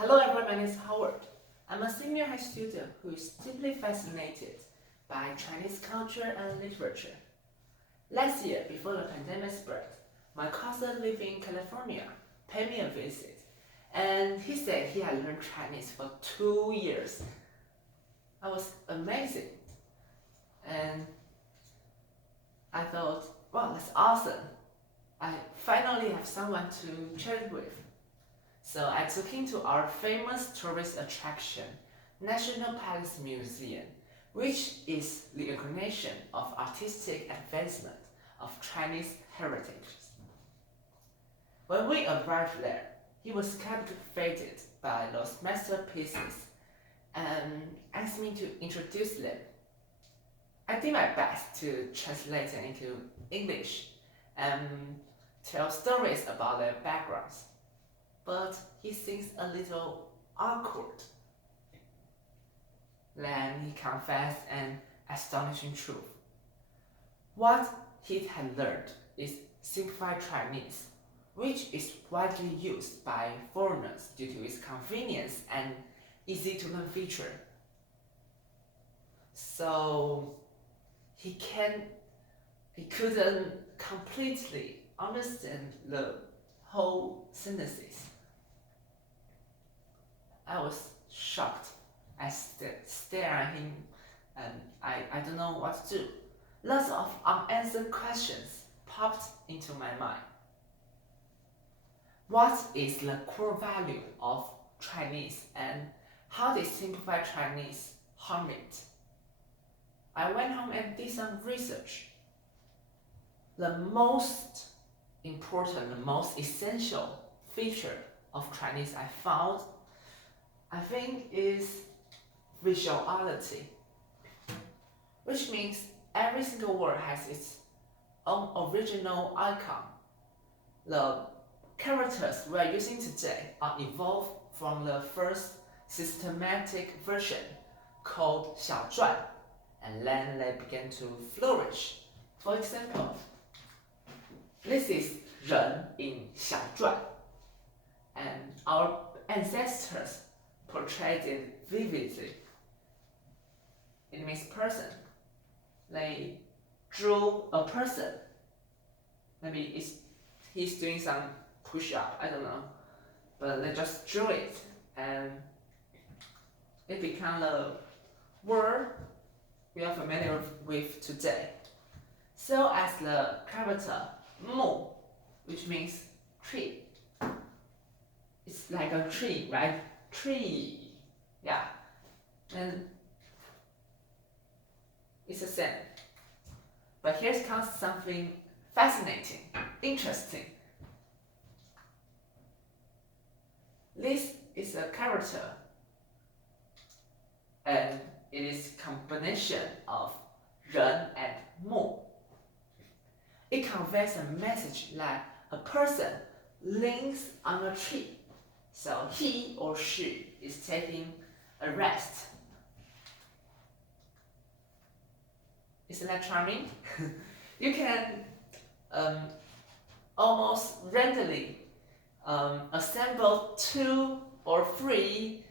Hello everyone, my name is Howard. I'm a senior high student who is deeply fascinated by Chinese culture and literature. Last year, before the pandemic spread, my cousin living in California paid me a visit, and he said he had learned Chinese for 2 years. I was amazing, and I thought, wow, that's awesome. I finally have someone to chat with. So I took him to our famous tourist attraction, National Palace Museum, which is the incarnation of artistic advancement of Chinese heritage. When we arrived there, he was captivated by those masterpieces and asked me to introduce them. I did my best to translate them into English and tell stories about their backgrounds, but he seems a little awkward. Then he confessed an astonishing truth. What he had learned is simplified Chinese, which is widely used by foreigners due to its convenience and easy to learn feature. So he couldn't completely understand the whole sentences. I was shocked. I stared at him and I don't know what to do. Lots of unanswered questions popped into my mind. What is the core value of Chinese and how did simplified Chinese harm it? I went home and did some research. The most important, the most essential feature of Chinese I found, I think, is visuality, which means every single word has its own original icon. The characters we are using today are evolved from the first systematic version called Xiaozhuan, and then they began to flourish. For example, this is Ren in Xiaozhuan, and our ancestors portrayed it vividly. It means person. They drew a person. Maybe he's doing some push-up, I don't know. But they just drew it and it became the word we are familiar with today. So as the character Mu, which means tree. It's like a tree, right? Tree. Yeah. And it's the same. But here comes something fascinating, interesting. This is a character, and it is combination of Ren and Mu. It conveys a message that a person leans on a tree, so he or she is taking a rest. Isn't that charming? You can almost randomly assemble 2 or 3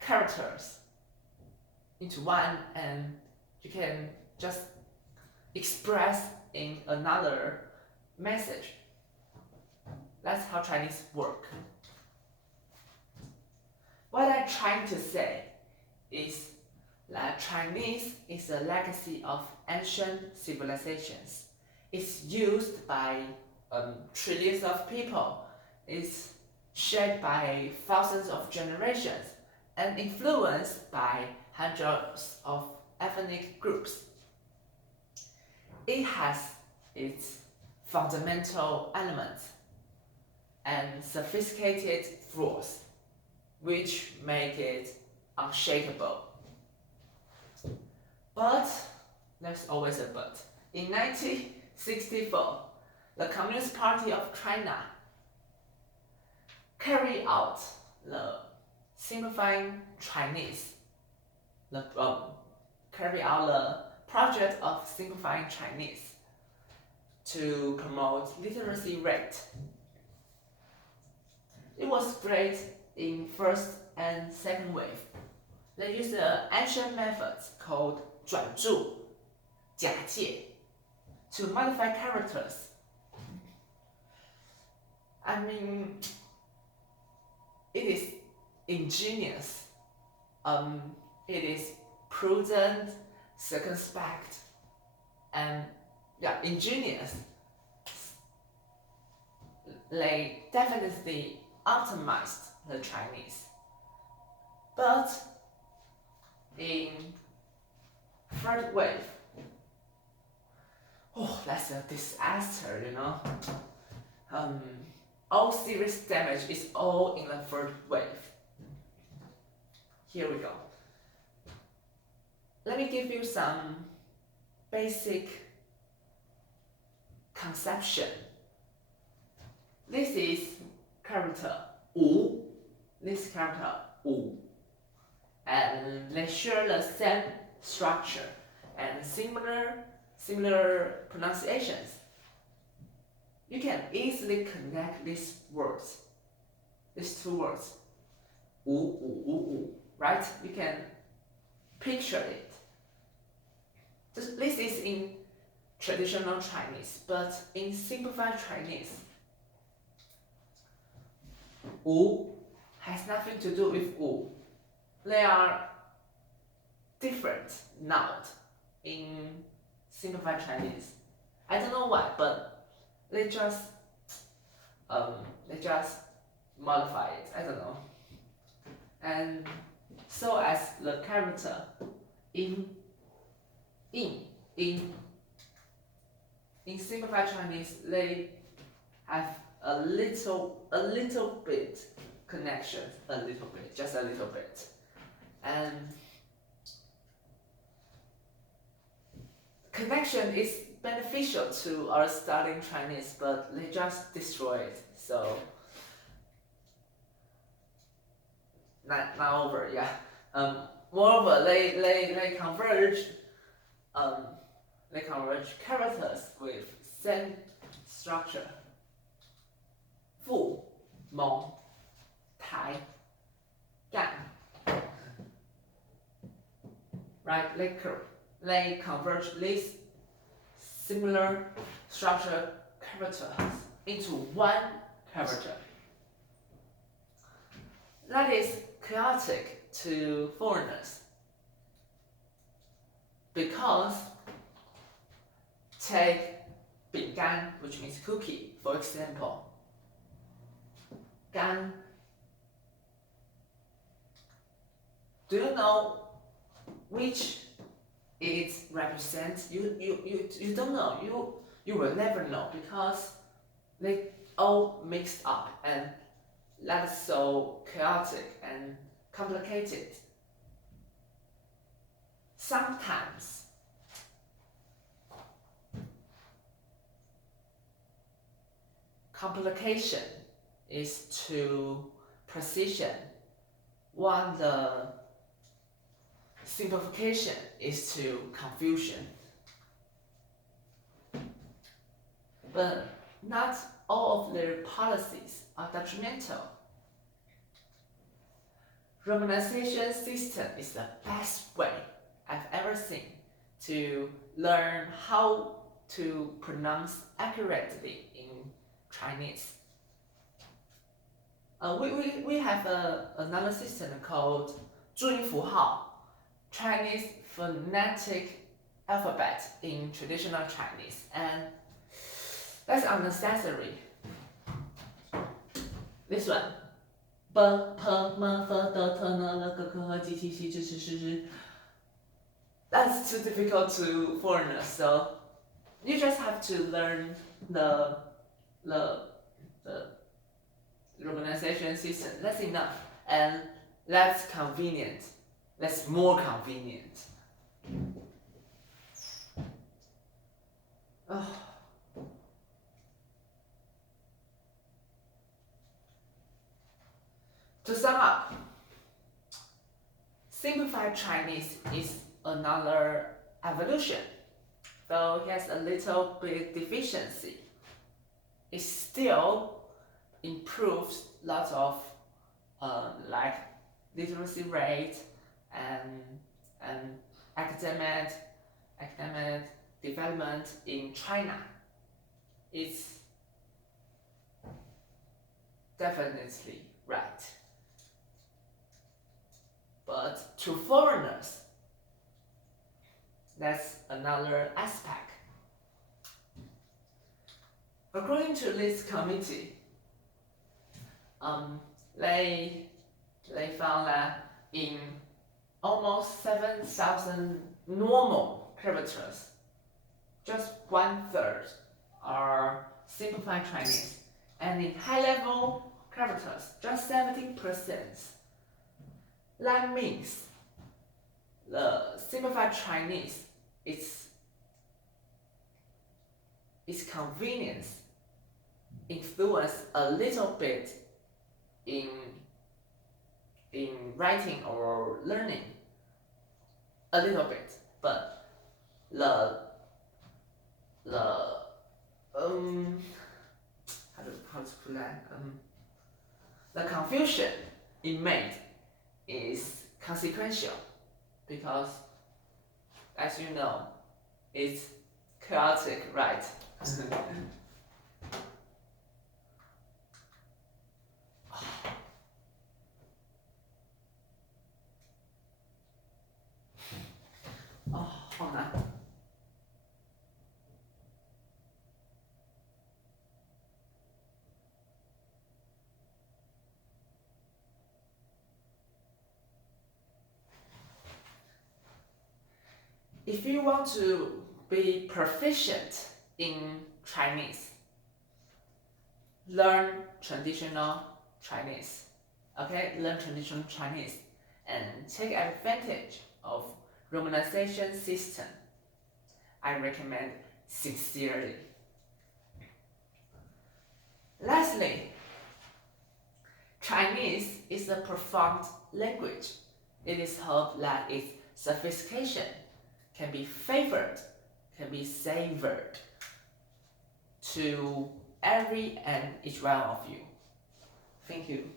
characters into one, and you can just express in another message. That's how Chinese work. What I'm trying to say is that Chinese is a legacy of ancient civilizations. It's used by trillions of people. It's shaped by thousands of generations and influenced by hundreds of ethnic groups. It has its fundamental elements and sophisticated flaws, which make it unshakable. But there's always a but. In 1964, the Communist Party of China carried out the simplifying Chinese, carry out the project of simplifying Chinese to promote literacy rate. It was great in first and second wave. They use the ancient methods called 转注, 假借, to modify characters. I mean, it is ingenious. It is prudent, circumspect, and ingenious. They definitely optimized the Chinese. But in third wave, that's a disaster, you know. All serious damage is all in the third wave. Here we go. Let me give you some basic conception. This is character 五, this character 五, and they share the same structure and similar pronunciations. You can easily connect these words, these two words, 五五五五, right? You can picture it. This is in traditional Chinese, but in simplified Chinese, 五 has nothing to do with 五. They are different nouns in simplified Chinese. I don't know why, but they just modify it. I don't know. And so as the character in simplified Chinese, they have a little bit connection, just a little bit, and connection is beneficial to our studying Chinese, but they just destroy it. So not over, yeah. Moreover, they converge characters with same structure. 父、蒙、台、干. Right, they converge these similar structure characters into one character. That is chaotic to foreigners because take 饼干, which means cookie, for example. 干. Do you know which it represents? You don't know. You will never know because they all mixed up, and that's so chaotic and complicated. Sometimes complication is to precision, while the simplification is to confusion. But not all of their policies are detrimental. Romanization system is the best way I've ever seen to learn how to pronounce accurately in Chinese. We have another system called 注音符号, Chinese phonetic alphabet in traditional Chinese, and that's unnecessary. This one, b, p, m, f, d, t, n, l, g, k, h, j, k, x, j, ch, ch, ch. That's too difficult to foreigners, so you just have to learn the romanization system. That's enough, and that's convenient. That's more convenient. To sum up, simplified Chinese is another evolution, though it has a little bit deficiency. It still improves lots of like literacy rate and academic development in China is definitely right. But to foreigners, that's another aspect. According to this committee, they found that in almost 7,000 normal characters, just 1/3 are simplified Chinese, and in high-level characters, just 70%. That means the simplified Chinese its convenience influence a little bit in writing or learning, a little bit, but the how to put that, the confusion it made is consequential, because as you know, it's chaotic, right?哦，好难。If you want to be proficient in Chinese, learn traditional Chinese. Okay, learn traditional Chinese and take advantage of romanization system. I recommend sincerely. Lastly, Chinese is a profound language. It is hoped that its sophistication can be favored, can be savored to every and each one of you. Thank you.